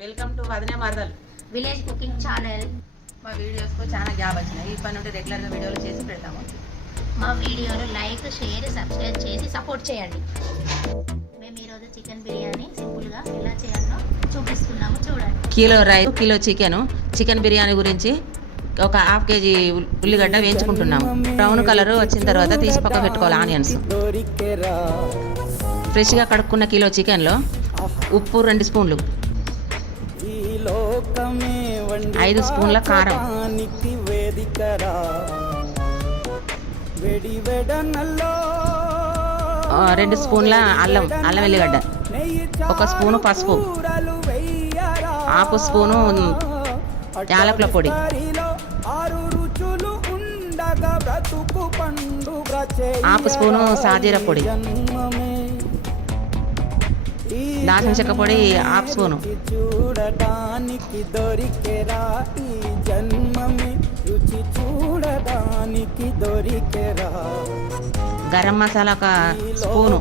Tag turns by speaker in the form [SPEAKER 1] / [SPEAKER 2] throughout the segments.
[SPEAKER 1] Welcome to వదినే మరదలు
[SPEAKER 2] village cooking channel.
[SPEAKER 1] మా వీడియోస్కు చాలా గ్యాప్ వచ్చినాయి. ఇప్పటి నుండి రెగ్యులర్గా వీడియోలు చేసి పెడతాము.
[SPEAKER 2] మా వీడియోను లైక్ షేర్ సబ్స్క్రైబ్ చేసి సపోర్ట్ చేయండి. మేము ఈరోజు చికెన్ బిర్యానీ సింపుల్గా ఎలా చేయాలో చూపిస్తున్నాము. చూడండి.
[SPEAKER 1] Kilo rice kilo chicken. Chicken biryani గురించి ఒక హాఫ్ కేజీ ఉల్- ఉల్లిగడ్డ వేయించుకుంటున్నాము. బ్రౌన్ కలర్ వచ్చిన తర్వాత తీసి పక్క పెట్టుకోవాలి ఆనియన్స్. ఫ్రెష్గా కడుక్కున్న కిలో చికెన్లో ఉప్పు రెండు స్పూన్లు. ఐదు స్పూన్ల కారం. రెండు స్పూన్ల అల్లం అల్లం వెల్లిగడ్డ. ఒక స్పూను పసుపు. హాఫ్ స్పూను యాలకుల పొడి. హాఫ్ స్పూను సాజీర పొడి. దాల్చిన చెక్క పొడి హాఫ్ స్పూను
[SPEAKER 3] చూడడానికి దొరికెరా ఈ జన్మమే. రుచి చూడడానికి దొరికెరా
[SPEAKER 1] గరం మసాలా ఒక స్పూను.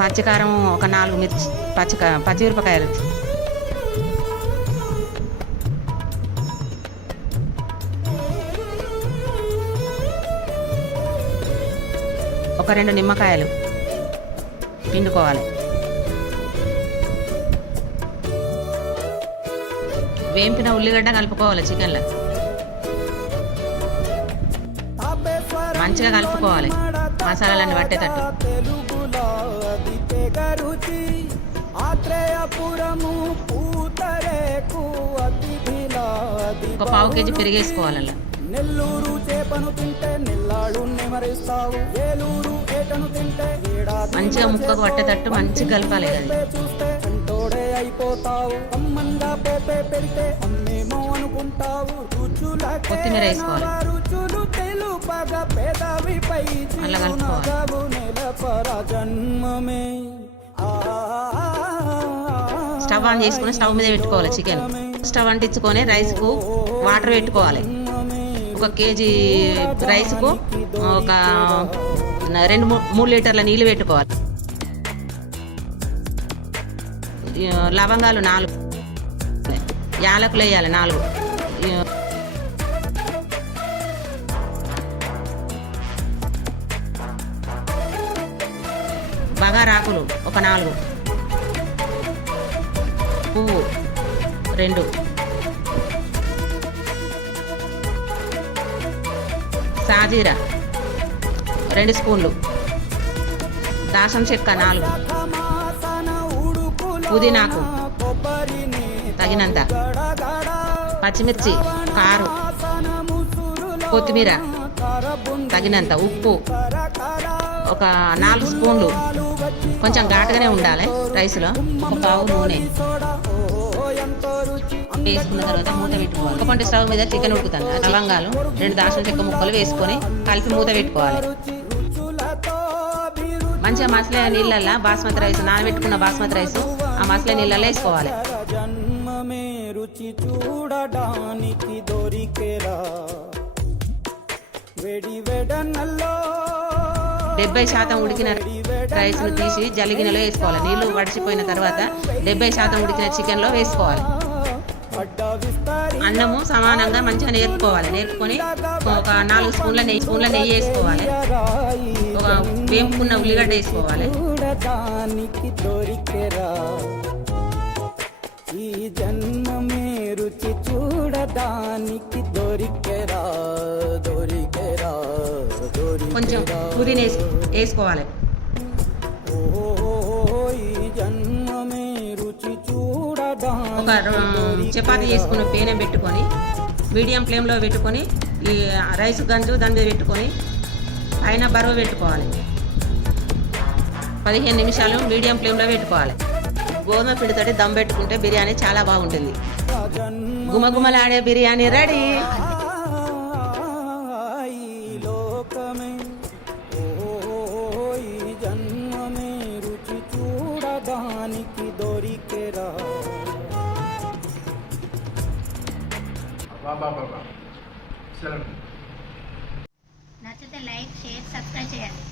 [SPEAKER 1] పచ్చికారం ఒక నాలుగు మిర్చి పచ్చి పచ్చిమిరపకాయలు. ఒక రెండు నిమ్మకాయలు పిండుకోవాలి. వేంపిన ఉల్లిగడ్డ కలుపుకోవాలి చికెన్లో. మంచిగా కలుపుకోవాలి. మసాలాలన్నీ పట్టేటట్టు.
[SPEAKER 3] ఆత్రేయపురము అది
[SPEAKER 1] ఒక పావు కేజీ పెరిగేసుకోవాలి అలా
[SPEAKER 3] నెల్లూరు చేపను తింటే నెల్లాడు నెమరిస్తావు. ఏలూరు ఏటను తింటే ఏడాది
[SPEAKER 1] మంచిగా ముక్కకు పట్టేటట్టు మంచిగా కలపాలి
[SPEAKER 3] చూస్తే అంటోడే అయిపోతావు. అమ్మంగా పేపే పెడితే అమ్మేమో అనుకుంటావు. రుచుల
[SPEAKER 1] కొత్తిమీర వేసుకోవాలి.
[SPEAKER 3] రుచులు తెలుపగా పెదవిపై. చిరునగవు నెలపర జన్మమే
[SPEAKER 1] స్టవ్ ఆన్ చేసుకుని స్టవ్ మీద పెట్టుకోవాలి చికెన్. స్టవ్ అంటించుకొని రైస్కు వాటర్ పెట్టుకోవాలి. ఒక కేజీ రైస్కు ఒక రెండు మూ- మూడు లీటర్ల నీళ్ళు పెట్టుకోవాలి. లవంగాలు నాలుగు. యాలకులు వేయాలి నాలుగు. బగారాకులు ఒక నాలుగు. పువ్వు రెండు. సాజీరా రెండు స్పూన్లు. దాసం చెక్క నాలుగు. పుదీనాకు తగినంత. పచ్చిమిర్చి కారు. కొత్తిమీర తగినంత. ఉప్పు ఒక నాలుగు స్పూన్లు. కొంచెం ఘాటుగానే ఉండాలి రైస్లో. ఒక పావు నూనె. వేసుకున్న తర్వాత మూత పెట్టుకోవాలి. ఒక పంట స్టవ్ మీద చికెన్ ఉడుకుతాను లవంగాలు రెండు దాచిన చెక్క ముక్కలు వేసుకొని కలిపి మూత పెట్టుకోవాలి. మంచిగా మసలే నీళ్ళల్లో బాస్మతి రైస్ నానబెట్టుకున్న బాస్మతి రైస్ ఆ మసలే నీళ్ళల్లో వేసుకోవాలి.
[SPEAKER 3] జన్మమే రుచి చూడడానికి దొరికేరా వెడి వెడనల్లో
[SPEAKER 1] డెబ్బై శాతం ఉడికిన రైస్ను తీసి జలిగినలో వేసుకోవాలి. నీళ్ళు వడిచిపోయిన తర్వాత డెబ్బై శాతం ఉడికిన చికెన్లో వేసుకోవాలి. అన్నము సమానంగా మంచిగా నేర్పుకోవాలి నేర్పుకొని ఒక నాలుగు స్పూన్ల నెయ్యి స్పూన్ల నెయ్యి వేసుకోవాలి. ఒక వేపుకున్న ఉల్లిగడ్డ వేసుకోవాలి.
[SPEAKER 3] ఈ జన్మమే రుచి చూడడానికి దొరికెరా దొరికెరా
[SPEAKER 1] కొంచెం పుదీనా వేసు వేసుకోవాలి. ఒక చపాతి చేసుకున్న పేనె పెట్టుకొని మీడియం ఫ్లేమ్లో పెట్టుకొని ఈ రైస్ గంజు దాని మీద పెట్టుకొని పైన బరువు పెట్టుకోవాలి. పదిహేను నిమిషాలు మీడియం ఫ్లేమ్లో పెట్టుకోవాలి. గోధుమ పిండితోటి దమ్ పెట్టుకుంటే బిర్యానీ చాలా బాగుంటుంది. గుమగుమలాడే బిర్యానీ రెడీ.
[SPEAKER 4] బాబా బాబా బా. సెలవు.
[SPEAKER 2] నచ్చితే లైక్ షేర్ సబ్స్క్రైబ్ చేయండి.